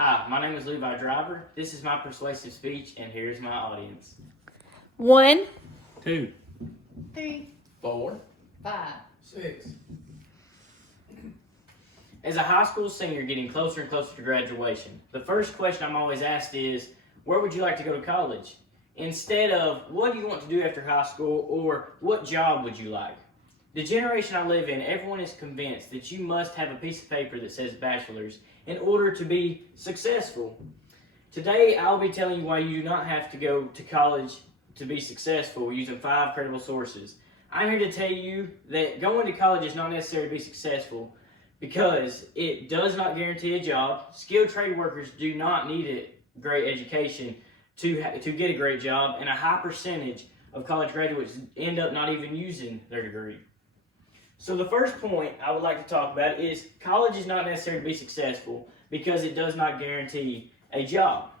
Hi, my name is Levi Driver. This is my persuasive speech, and here's my audience. 1, 2, 3, 4, 5, 6. As a high school senior getting closer and closer to graduation, the first question I'm always asked is, where would you like to go to college? Instead of, what do you want to do after high school, or what job would you like? The generation I live in, everyone is convinced that you must have a piece of paper that says bachelor's in order to be successful. Today, I'll be telling you why you do not have to go to college to be successful using 5 credible sources. I'm here to tell you that going to college is not necessary to be successful because it does not guarantee a job. Skilled trade workers do not need a great education to get a great job, and a high percentage of college graduates end up not even using their degree. So the first point I would like to talk about is college is not necessary to be successful because it does not guarantee a job.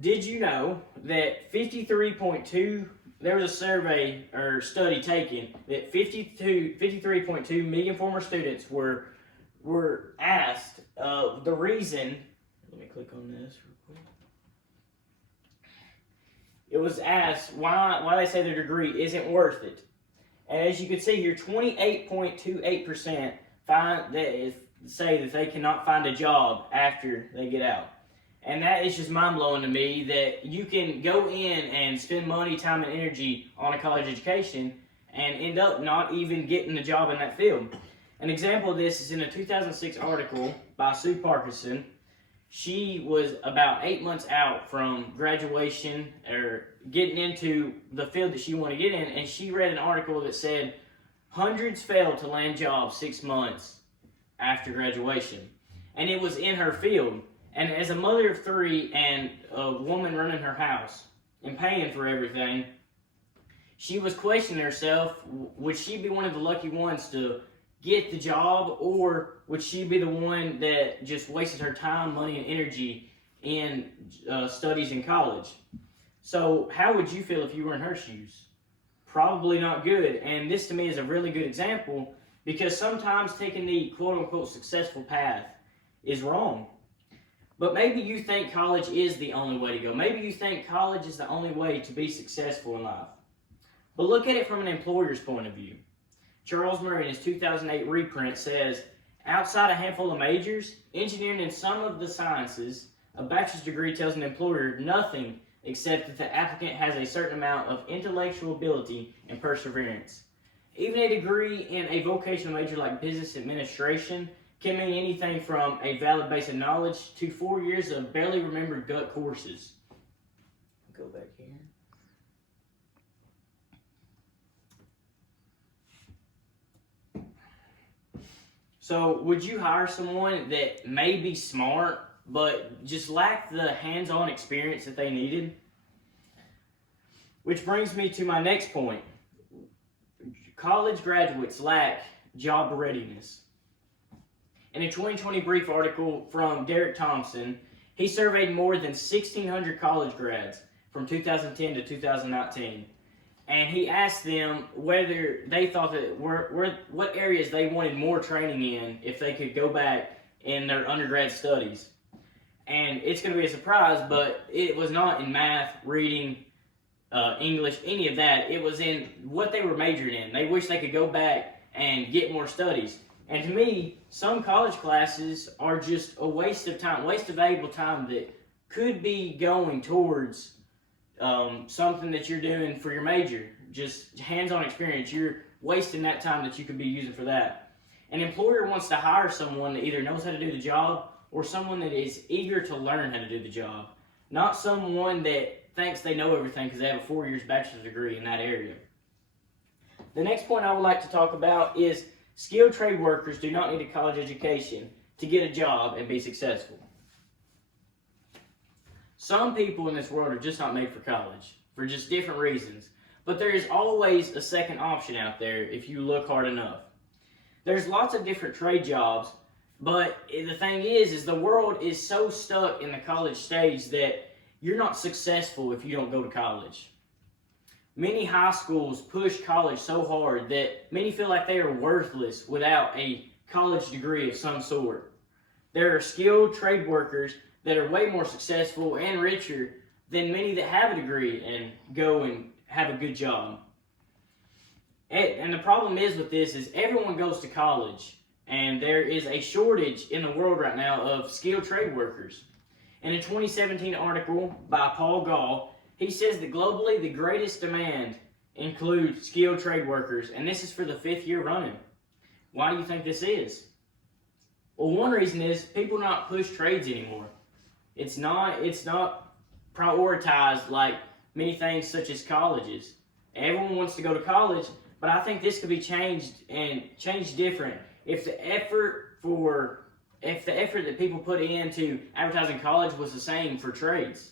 Did you know that 53.2, there was a survey or study taken that 53.2 million former students were asked the reason, let me click on this real quick. It was asked why they say their degree isn't worth it. And as you can see here, 28.28% say that they cannot find a job after they get out. And that is just mind-blowing to me that you can go in and spend money, time, and energy on a college education and end up not even getting a job in that field. An example of this is in a 2006 article by Sue Parkinson. She was about 8 months out from graduation or getting into the field that she wanted to get in, and she read an article that said hundreds failed to land jobs 6 months after graduation. And it was in her field. And as a mother of 3 and a woman running her house and paying for everything, she was questioning herself, would she be one of the lucky ones to get the job, or would she be the one that just wasted her time, money, and energy in studies in college? So how would you feel if you were in her shoes? Probably not good. And this to me is a really good example because sometimes taking the quote-unquote successful path is wrong. But maybe you think college is the only way to go. Maybe you think college is the only way to be successful in life. But look at it from an employer's point of view. Charles Murray, in his 2008 reprint, says, outside a handful of majors, engineering and some of the sciences, a bachelor's degree tells an employer nothing except that the applicant has a certain amount of intellectual ability and perseverance. Even a degree in a vocational major like business administration can mean anything from a valid base of knowledge to 4 years of barely remembered gut courses. Go back here. So, would you hire someone that may be smart, but just lacked the hands-on experience that they needed? Which brings me to my next point. College graduates lack job readiness. In a 2020 brief article from Derek Thompson, he surveyed more than 1,600 college grads from 2010 to 2019. And he asked them whether they thought that what areas they wanted more training in if they could go back in their undergrad studies. And it's going to be a surprise, but it was not in math, reading, English, any of that. It was in what they were majored in. They wish they could go back and get more studies. And to me, some college classes are just a waste of time, waste of valuable time that could be going towards something that you're doing for your major, just hands-on experience. You're wasting that time that you could be using for that. An employer wants to hire someone that either knows how to do the job or someone that is eager to learn how to do the job, not someone that thinks they know everything because they have a 4 years bachelor's degree in that area. The next point I would like to talk about is skilled trade workers do not need a college education to get a job and be successful. Some people in this world are just not made for college for just different reasons, but there is always a second option out there if you look hard enough. There's lots of different trade jobs, but the thing is the world is so stuck in the college stage that you're not successful if you don't go to college. Many high schools push college so hard that many feel like they are worthless without a college degree of some sort. there are skilled trade workers that are way more successful and richer than many that have a degree and go and have a good job. And the problem is with this is everyone goes to college, and there is a shortage in the world right now of skilled trade workers. In a 2017 article by Paul Gall, he says that globally the greatest demand includes skilled trade workers, and this is for the 5th year running. Why do you think this is? Well, one reason is people not push trades anymore. It's not prioritized like many things such as colleges. Everyone wants to go to college, but I think this could be changed and changed different if the effort that people put into advertising college was the same for trades.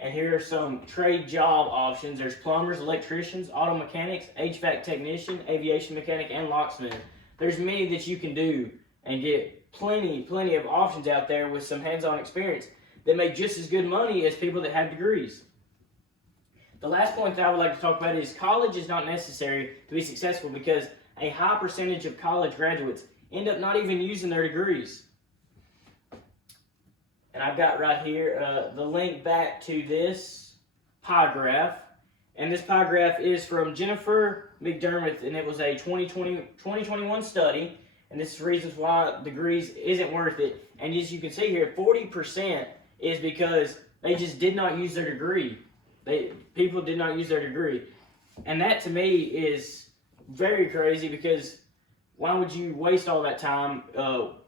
And here are some trade job options. There's plumbers, electricians, auto mechanics, HVAC technician, aviation mechanic, and locksmith. There's many that you can do and get plenty of options out there with some hands-on experience that make just as good money as people that have degrees. The last point that I would like to talk about is college is not necessary to be successful because a high percentage of college graduates end up not even using their degrees. And I've got right here the link back to this pie graph. And this pie graph is from Jennifer McDermott, and it was a 2021 study. And this is reasons why degrees isn't worth it. And as you can see here, 40% is because they just did not use their degree. People did not use their degree. And that to me is very crazy because why would you waste all that time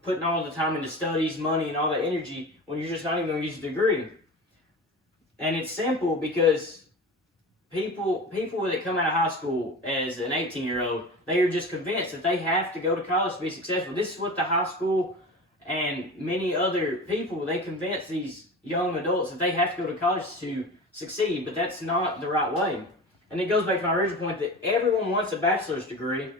putting all the time into studies, money, and all that energy when you're just not even going to use a degree? And it's simple because people that come out of high school as an 18-year-old, they are just convinced that they have to go to college to be successful. This is what the high school and many other people, they convince these young adults that they have to go to college to succeed, but that's not the right way. And it goes back to my original point that everyone wants a bachelor's degree,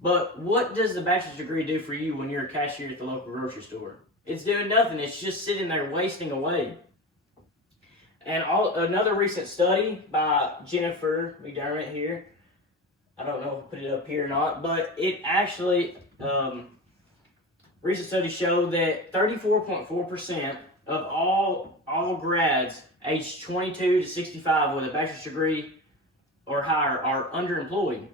but what does the bachelor's degree do for you when you're a cashier at the local grocery store? It's doing nothing. It's just sitting there wasting away. And another recent study by Jennifer McDermott here, I don't know if I put it up here or not, but it actually, recent studies show that 34.4% of all grads aged 22 to 65 with a bachelor's degree or higher are underemployed.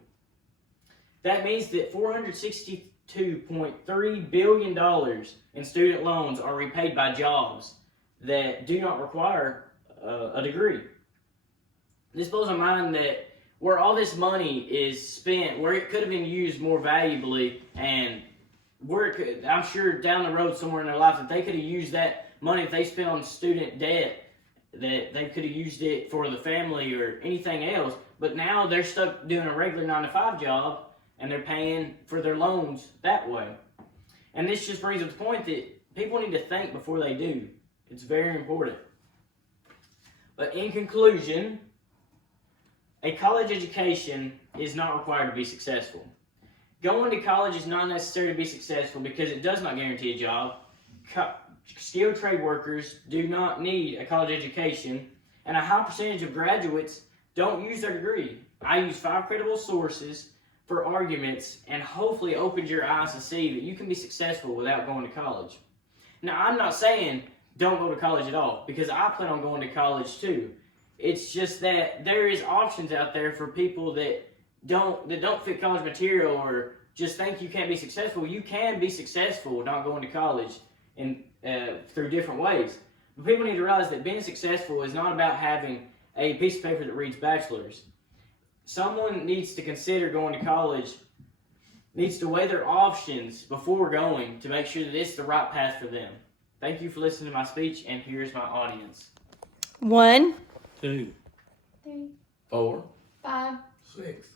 That means that $462.3 billion in student loans are repaid by jobs that do not require a degree. This blows my mind that where all this money is spent, where it could have been used more valuably, and where it could, I'm sure down the road somewhere in their life that they could have used that money that they spent on student debt, that they could have used it for the family or anything else, but now they're stuck doing a regular 9-to-5 job and they're paying for their loans that way. And this just brings up the point that people need to think before they do. It's very important. But in conclusion, a college education is not required to be successful. Going to college is not necessary to be successful because it does not guarantee a job. Skilled trade workers do not need a college education, and a high percentage of graduates don't use their degree. I use 5 credible sources for arguments and hopefully opens your eyes to see that you can be successful without going to college. Now, I'm not saying don't go to college at all, because I plan on going to college too. It's just that there is options out there for people that don't fit college material or just think you can't be successful. You can be successful not going to college and through different ways. But people need to realize that being successful is not about having a piece of paper that reads bachelor's. Someone needs to consider going to college, needs to weigh their options before going to make sure that it's the right path for them. Thank you for listening to my speech, and here's my audience. 1, 2, 3, 4, 5, 6.